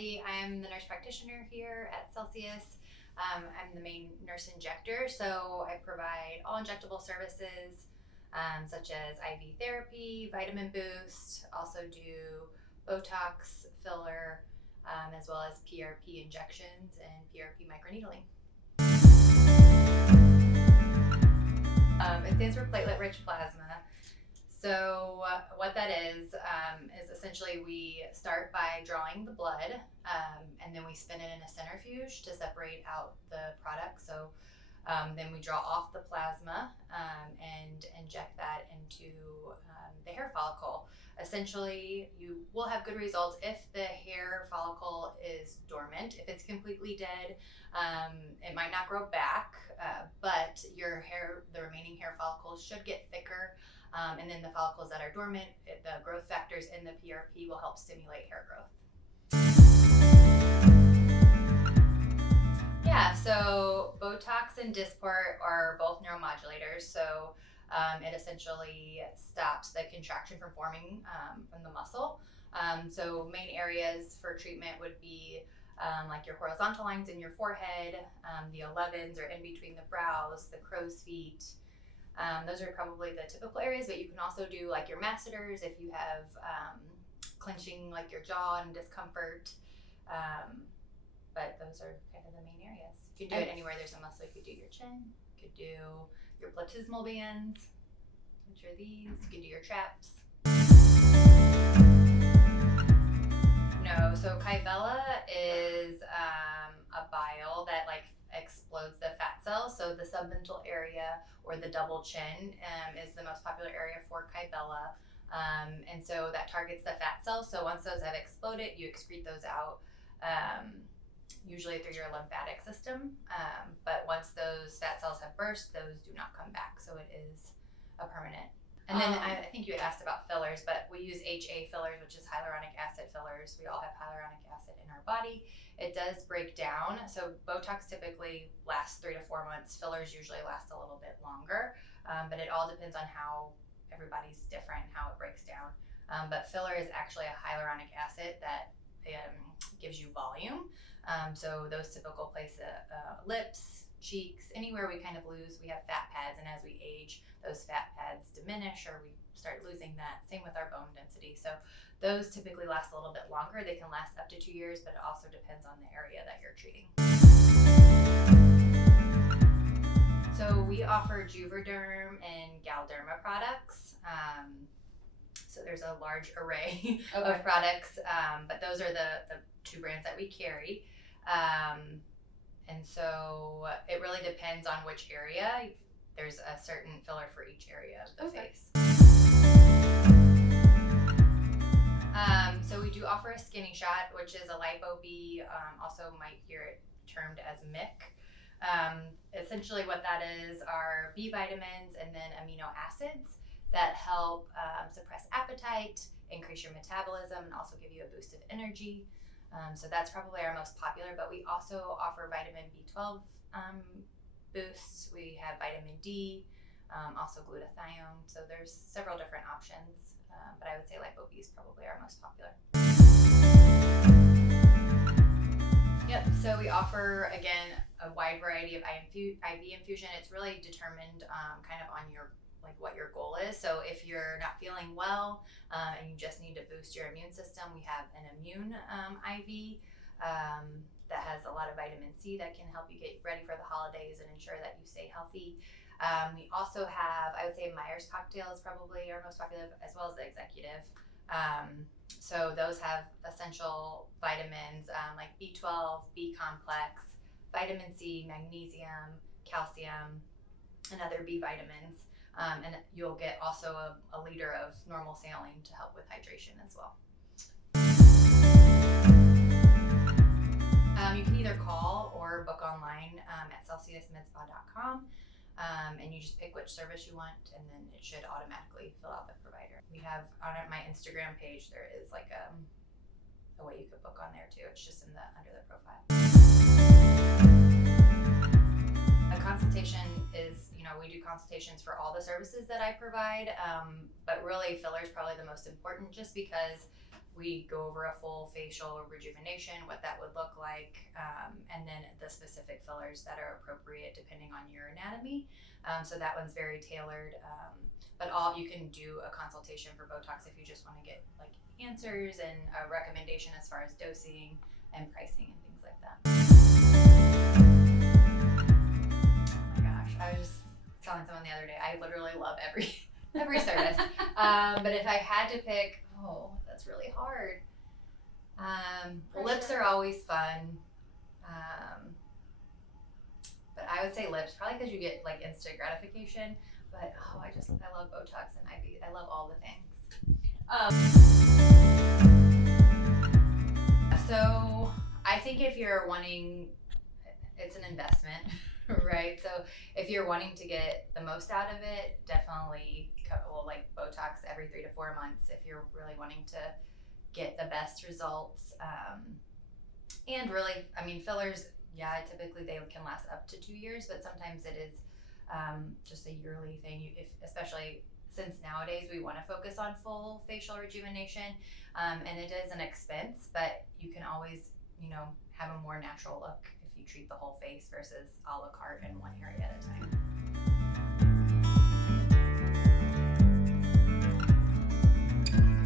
Kathy. I am the nurse practitioner here at Celsius. I'm the main nurse injector, so I provide all injectable services such as IV therapy, vitamin boost, also do Botox, filler, as well as PRP injections and PRP microneedling. It stands for platelet-rich plasma. So what that is essentially we start by drawing the blood and then we spin it in a centrifuge to separate out the product. So then we draw off the plasma and inject that into the hair follicle. Essentially, you will have good results if the hair follicle is dormant. If it's completely dead, it might not grow back, but your hair, the remaining hair follicles should get thicker. And then the follicles that are dormant, the growth factors in the PRP will help stimulate hair growth. Yeah, so Botox and Dysport are both neuromodulators. So it essentially stops the contraction from forming from the muscle. So main areas for treatment would be like your horizontal lines in your forehead, the 11s or in between the brows, the crow's feet. Those are probably the typical areas, but you can also do like your masseters if you have clenching like your jaw and discomfort. But those are kind of the main areas. You can do it anywhere there's a muscle. You could do your chin, you could do your platysmal bands, which are these. You can do your traps. No, so Kybella is a bile that like explodes the fat cells. So the submental area or the double chin is the most popular area for Kybella. And so that targets the fat cells. So once those have exploded, you excrete those out, usually through your lymphatic system. But once those fat cells have burst, those do not come back. So it is a permanent. And then I think you had asked about fillers, but we use HA fillers, which is hyaluronic acid fillers. We all have hyaluronic acid in our body. It does break down. So Botox typically lasts 3 to 4 months. Fillers usually last a little bit longer, but it all depends on how everybody's different, how it breaks down. But filler is actually a hyaluronic acid that gives you volume. So those typical places, lips, cheeks, anywhere we kind of lose, we have fat pads, and as we age, those fat pads diminish or we start losing that. Same with our bone density. So those typically last a little bit longer. They can last up to 2 years, but it also depends on the area that you're treating. So we offer Juvederm and Galderma products. So there's a large array of products, but those are the 2 brands that we carry. And so it really depends on which area. There's a certain filler for each area of the face. So we do offer a skinny shot, which is a lipo-B, also might hear it termed as MIC. Essentially what that is are B vitamins and then amino acids that help suppress appetite, increase your metabolism, and also give you a boost of energy. So that's probably our most popular, but we also offer vitamin B12 boosts. We have vitamin D, also glutathione. So there's several different options, but I would say lipo-B is probably our most popular. Yep, so we offer, again, a wide variety of IV infusion. It's really determined kind of on your what your goal is. So if you're not feeling well and you just need to boost your immune system, we have an immune IV that has a lot of vitamin C that can help you get ready for the holidays and ensure that you stay healthy. We also have, I would say Myers cocktail is probably our most popular, as well as the executive. So those have essential vitamins like B12, B complex, vitamin C, magnesium, calcium, and other B vitamins. And you'll get also a liter of normal saline to help with hydration as well. You can either call or book online at celsiusmedspa.com, and you just pick which service you want, and then it should automatically fill out the provider. We have on my Instagram page, there is like a way you could book on there too. It's just under the profile. A consultation is, we do consultations for all the services that I provide, but really filler is probably the most important just because we go over a full facial rejuvenation, what that would look like, and then the specific fillers that are appropriate depending on your anatomy. So that one's very tailored. But you can do a consultation for Botox if you just want to get like answers and a recommendation as far as dosing and pricing and things like that. Oh my gosh, I was just telling someone the other day, I literally love every service. But if I had to pick, that's really hard. Lips are always fun. But I would say lips, probably because you get like instant gratification. But I love Botox and I love all the things. So I think if you're wanting, it's an investment, right? So if you're wanting to get the most out of it, definitely like Botox every 3 to 4 months if you're really wanting to get the best results. And really, I mean, fillers, typically they can last up to 2 years, but sometimes it is just a yearly thing. Especially since nowadays we want to focus on full facial rejuvenation, and it is an expense, but you can always, have a more natural look if you treat the whole face versus a la carte in one area at a time.